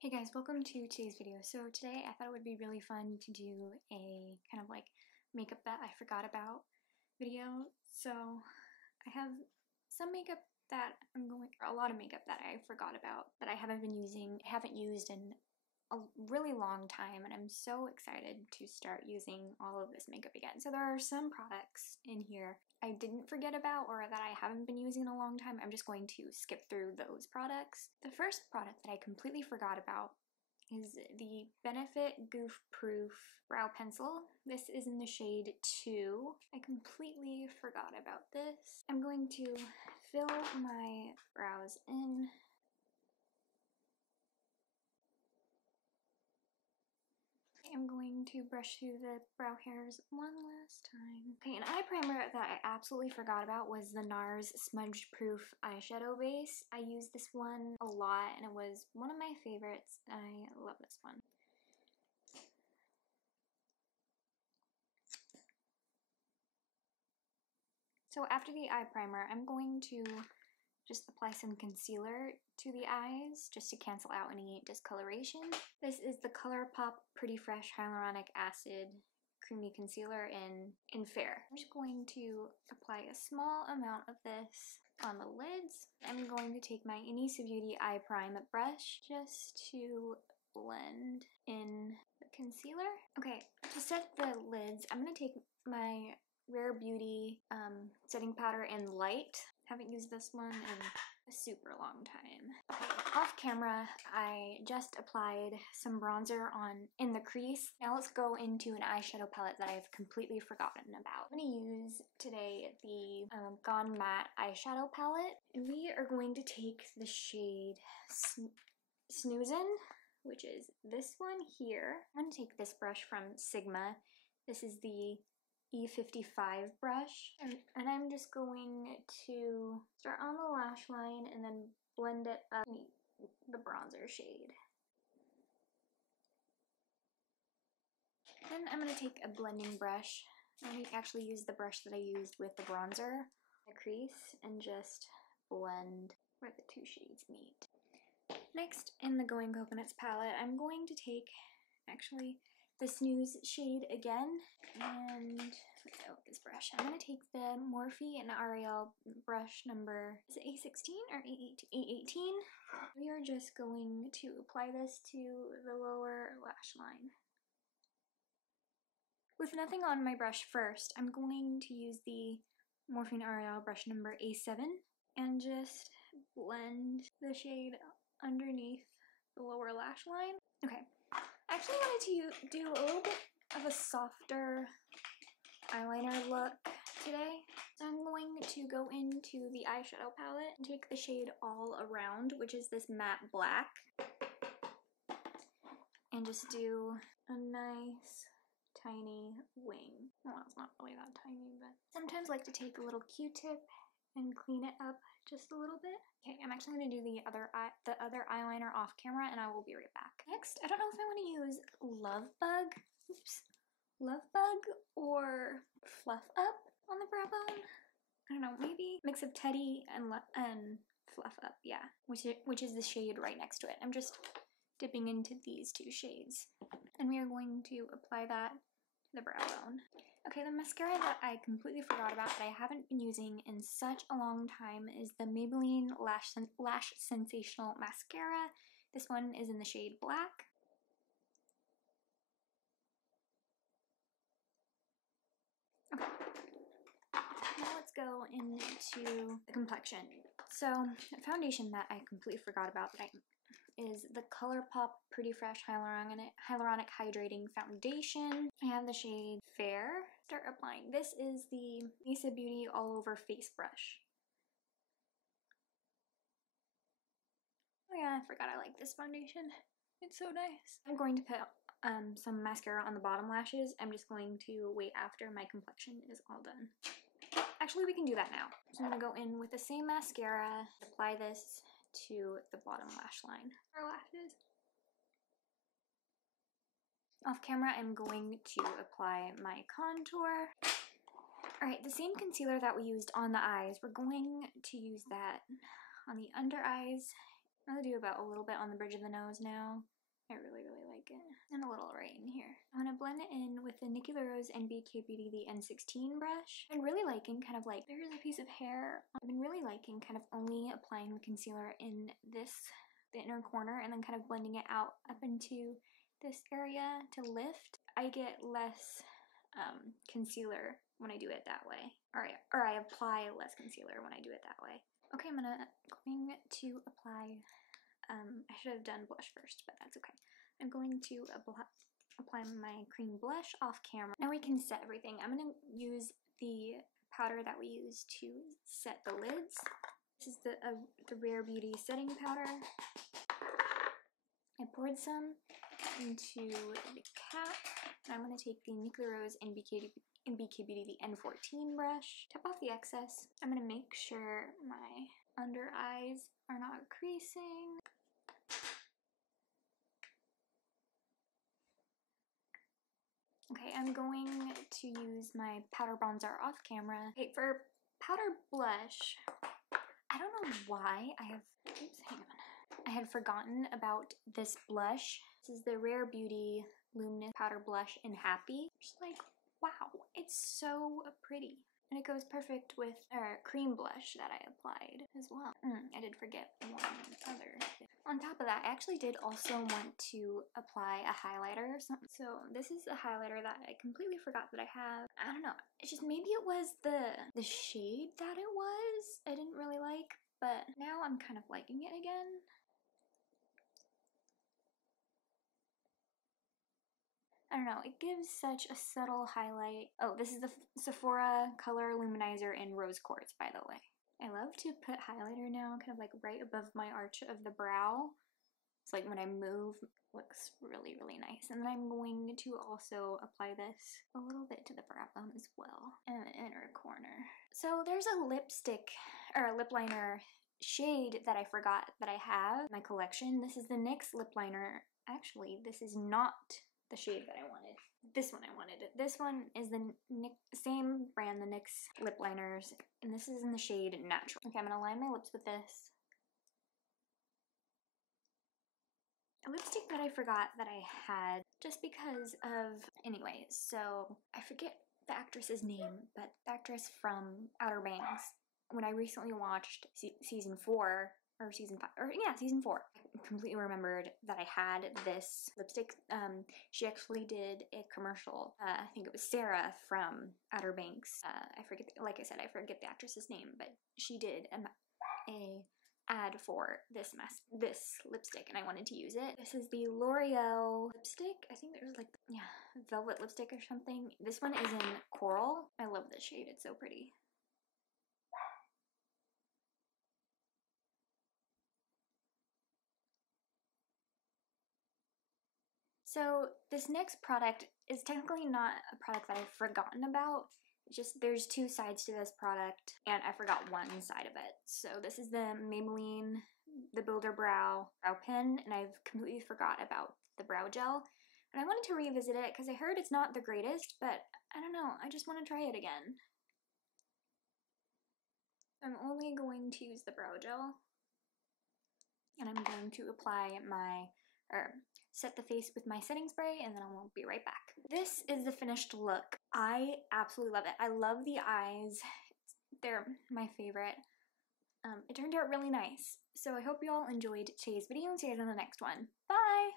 Hey guys, welcome to today's video. So today I thought it would be really fun to do a kind of like makeup that I forgot about video. So I have some makeup that a lot of makeup that I forgot about that I haven't used in a really long time, and I'm so excited to start using all of this makeup again. So there are some products in here I didn't forget about or that I haven't been using in a long time. I'm just going to skip through those products. The first product that I completely forgot about is the Benefit Goof Proof Brow Pencil. This is in the shade 2. I completely forgot about this. I'm going to fill my brows in. I'm going to brush through the brow hairs one last time. Okay, an eye primer that I absolutely forgot about was the NARS Smudge Proof Eyeshadow Base. I used this one a lot and it was one of my favorites. I love this one. So after the eye primer, I'm going to just apply some concealer to the eyes just to cancel out any discoloration. This is the Colorpop Pretty Fresh Hyaluronic Acid Creamy Concealer in Fair. I'm just going to apply a small amount of this on the lids. I'm going to take my Inisa Beauty Eye Prime brush just to blend in the concealer. Okay, to set the lids, I'm going to take my Rare Beauty setting powder in Light. Haven't used this one in a super long time. Okay, off camera, I just applied some bronzer in the crease. Now let's go into an eyeshadow palette that I've completely forgotten about. I'm going to use today the Gone Matte eyeshadow palette. And we are going to take the shade Snoozin', which is this one here. I'm going to take this brush from Sigma. This is the E55 brush, and I'm just going to start on the lash line and then blend it up the bronzer shade. Then I'm going to take a blending brush. I'm going to actually use the brush that I used with the bronzer, the crease, and just blend where the two shades meet. Next, in the Going Coconuts palette, I'm going to take actually the Snooze shade again, and let's go with this brush. I'm going to take the Morphe and Ariel brush number, is it A16 or A18? We are just going to apply this to the lower lash line. With nothing on my brush first, I'm going to use the Morphe and Ariel brush number A7 and just blend the shade underneath the lower lash line. Okay. I actually wanted to do a little bit of a softer eyeliner look today. So I'm going to go into the eyeshadow palette and take the shade All Around, which is this matte black, and just do a nice tiny wing. Well, it's not really that tiny, but sometimes I like to take a little Q-tip and clean it up just a little bit. Okay, I'm actually going to do the other eyeliner off camera, and I will be right back. Next, I don't know if I want to use Love Bug or Fluff Up on the brow bone. I don't know, maybe mix of Teddy and Fluff Up, yeah, which is the shade right next to it. I'm just dipping into these two shades, and we are going to apply that to the brow bone. Okay, the mascara that I completely forgot about that I haven't been using in such a long time is the Maybelline Lash Sensational Mascara. This one is in the shade Black. Okay, now let's go into the complexion. So, a foundation that I completely forgot about is the Colorpop Pretty Fresh Hyaluronic Hydrating Foundation. I have the shade Fair. Start applying. This is the Inisa Beauty All Over Face Brush. Oh yeah, I forgot I like this foundation. It's so nice. I'm going to put some mascara on the bottom lashes. I'm just going to wait after my complexion is all done. Actually, we can do that now. So I'm going to go in with the same mascara, apply this to the bottom lash line. Our lashes. Off camera, I'm going to apply my contour. Alright, the same concealer that we used on the eyes, we're going to use that on the under eyes I'm gonna do about a little bit on the bridge of the nose now. I really, really like it. And a little right in here. I'm gonna blend it in with the Nikki NBK Beauty, the N16 brush. I'm really liking kind of like, there's a piece of hair. I've been really liking kind of only applying the concealer in this, the inner corner, and then kind of blending it out up into this area to lift. I get less concealer when I do it that way. Or I apply less concealer when I do it that way. Okay, I'm going to apply, I should have done blush first, but that's okay. I'm going to apply my cream blush off camera. Now we can set everything. I'm going to use the powder that we use to set the lids. This is the Rare Beauty setting powder. I poured some into the cap. And I'm going to take the Nikki NBK Beauty, the N14 brush, tap off the excess. I'm going to make sure my under eyes are not creasing. Okay, I'm going to use my powder bronzer off camera. Okay, for powder blush, I don't know why I had forgotten about this blush. This is the Rare Beauty Luminous Powder Blush in Happy. Just like, wow, it's so pretty. And it goes perfect with our cream blush that I applied as well. I did forget one other thing. On top of that, I actually did also want to apply a highlighter or something. So this is a highlighter that I completely forgot that I have. I don't know, it's just maybe it was the shade that it was. I didn't really like, but now I'm kind of liking it again. I don't know, it gives such a subtle highlight. Oh, this is the Sephora Color Luminizer in Rose Quartz, by the way. I love to put highlighter now, kind of like right above my arch of the brow. It's like when I move, looks really, really nice. And then I'm going to also apply this a little bit to the brow bone as well, and the inner corner. So there's a lipstick, or a lip liner shade that I forgot that I have in my collection. This is the NYX lip liner. Actually, this is not the shade that I wanted. This one I wanted. This one is the same brand, the NYX lip liners, and this is in the shade Natural. Okay, I'm gonna line my lips with this. A lipstick that I forgot that I had just because of, anyway, so I forget the actress's name, but the actress from Outer Banks, when I recently watched season 4, or season 5, or yeah, season 4, I completely remembered that I had this lipstick. She actually did a commercial. I think it was Sarah from Outer Banks. I forget, like I said, I forget the actress's name, but she did a ad for this lipstick, and I wanted to use it. This is the L'Oreal lipstick. I think there's like, yeah, velvet lipstick or something. This one is in Coral. I love this shade. It's so pretty. So this next product is technically not a product that I've forgotten about. It's just there's two sides to this product, and I forgot one side of it. So this is the Maybelline, the Builder Brow Pen, and I've completely forgot about the brow gel. And I wanted to revisit it because I heard it's not the greatest, but I don't know, I just want to try it again. I'm only going to use the brow gel, and I'm going to apply set the face with my setting spray, and then I will be right back. This is the finished look. I absolutely love it. I love the eyes. They're my favorite. It turned out really nice. So I hope you all enjoyed today's video, and see you guys in the next one. Bye!